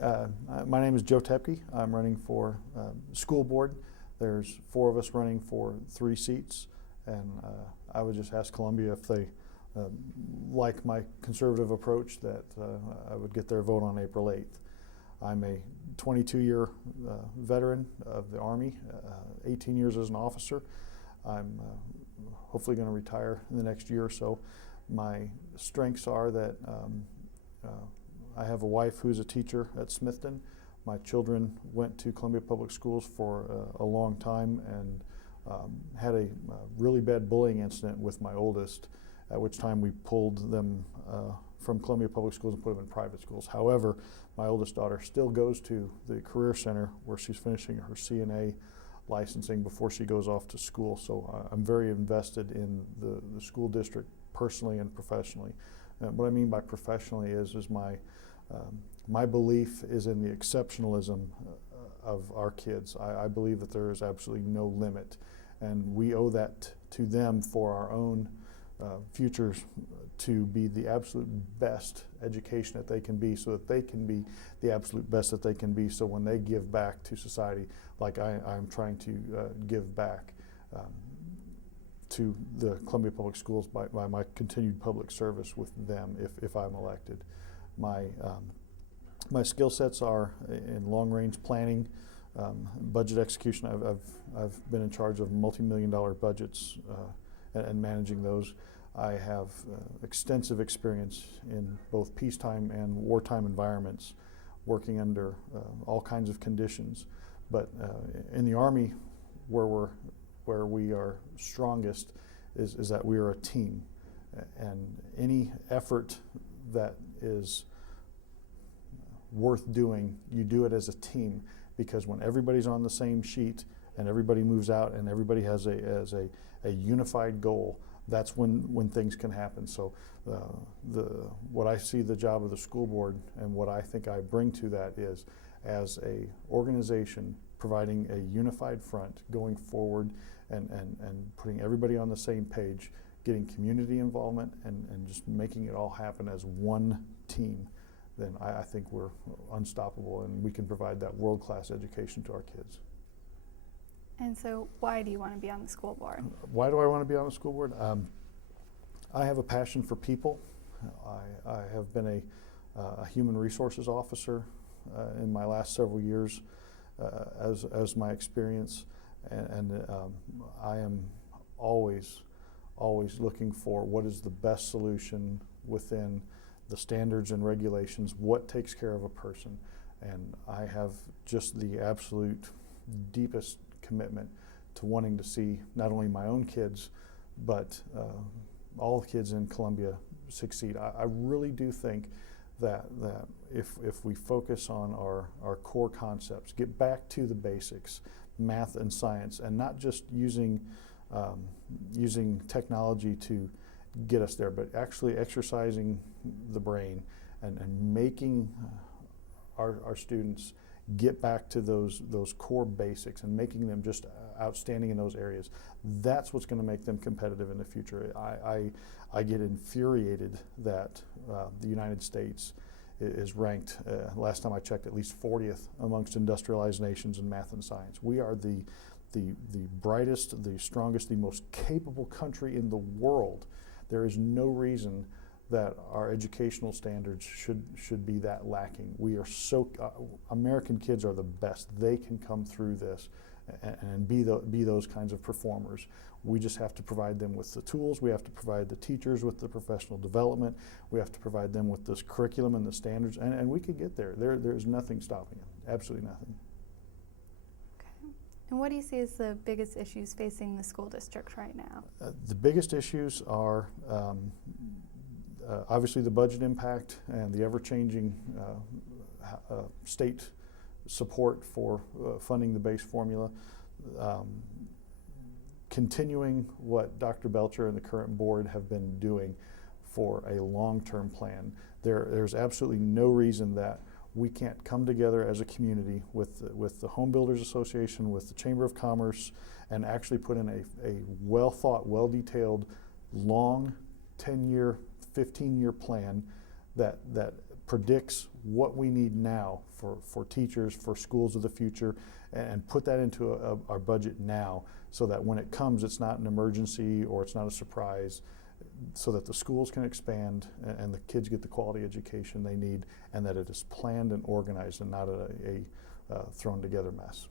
My name is Joe Toepke. I'm running for school board. There's 4 of us running for 3 seats, and I would just ask Columbia if they like my conservative approach, that I would get their vote on April 8th. I'm a 22-year veteran of the Army, 18 years as an officer. I'm hopefully going to retire in the next year or so. My strengths are that I have a wife who's a teacher at Smithton. My children went to Columbia Public Schools for a long time, and had a really bad bullying incident with my oldest, at which time we pulled them from Columbia Public Schools and put them in private schools. However, my oldest daughter still goes to the Career Center, where she's finishing her CNA licensing before she goes off to school. So I'm very invested in the school district personally and professionally. What I mean by professionally is my belief is in the exceptionalism of our kids. I believe that there is absolutely no limit, and we owe that to them for our own futures, to be the absolute best education that they can be, so that they can be the absolute best that they can be, so when they give back to society, like I'm trying to give back to the Columbia Public Schools by my continued public service with them if I'm elected. My skill sets are in long-range planning, budget execution. I've been in charge of multi-million-dollar budgets and managing those. I have extensive experience in both peacetime and wartime environments, working under all kinds of conditions. But in the Army, where we are strongest is that we are a team, and any effort that is worth doing, you do it as a team, because when everybody's on the same sheet and everybody moves out and everybody has a unified goal, that's when things can happen. So what I see the job of the school board, and what I think I bring to that, is as a organization providing a unified front going forward, and putting everybody on the same page, getting community involvement, and just making it all happen as one team. Then I think we're unstoppable, and we can provide that world-class education to our kids. And so why do you want to be on the school board? Why do I want to be on the school board? I have a passion for people. I have been a human resources officer in my last several years as my experience, and I am always looking for what is the best solution within the standards and regulations, what takes care of a person. And I have just the absolute deepest commitment to wanting to see not only my own kids, but all the kids in Columbia succeed. I really do think that if we focus on our core concepts, get back to the basics, math and science, and not just using technology to get us there, but actually exercising the brain and making our students get back to those core basics and making them just outstanding in those areas. That's what's going to make them competitive in the future. I get infuriated that the United States is ranked, last time I checked, at least 40th amongst industrialized nations in math and science. We are the brightest, the strongest, the most capable country in the world. There is no reason that our educational standards should be that lacking. We are American kids are the best. They can come through this and be those kinds of performers. We just have to provide them with the tools. We have to provide the teachers with the professional development. We have to provide them with this curriculum and the standards, and we can get there. There's nothing stopping it, absolutely nothing. Okay. And what do you see as the biggest issues facing the school district right now? The biggest issues are obviously the budget impact and the ever-changing state support for funding the base formula. Continuing what Dr. Belcher and the current board have been doing for a long-term plan. There's absolutely no reason that we can't come together as a community with the Home Builders Association, with the Chamber of Commerce, and actually put in a well-thought, well-detailed, long 10-year, 15-year plan that predicts what we need now for teachers, for schools of the future, and put that into our budget now so that when it comes, it's not an emergency or it's not a surprise, so that the schools can expand and the kids get the quality education they need, and that it is planned and organized and not a thrown together mess.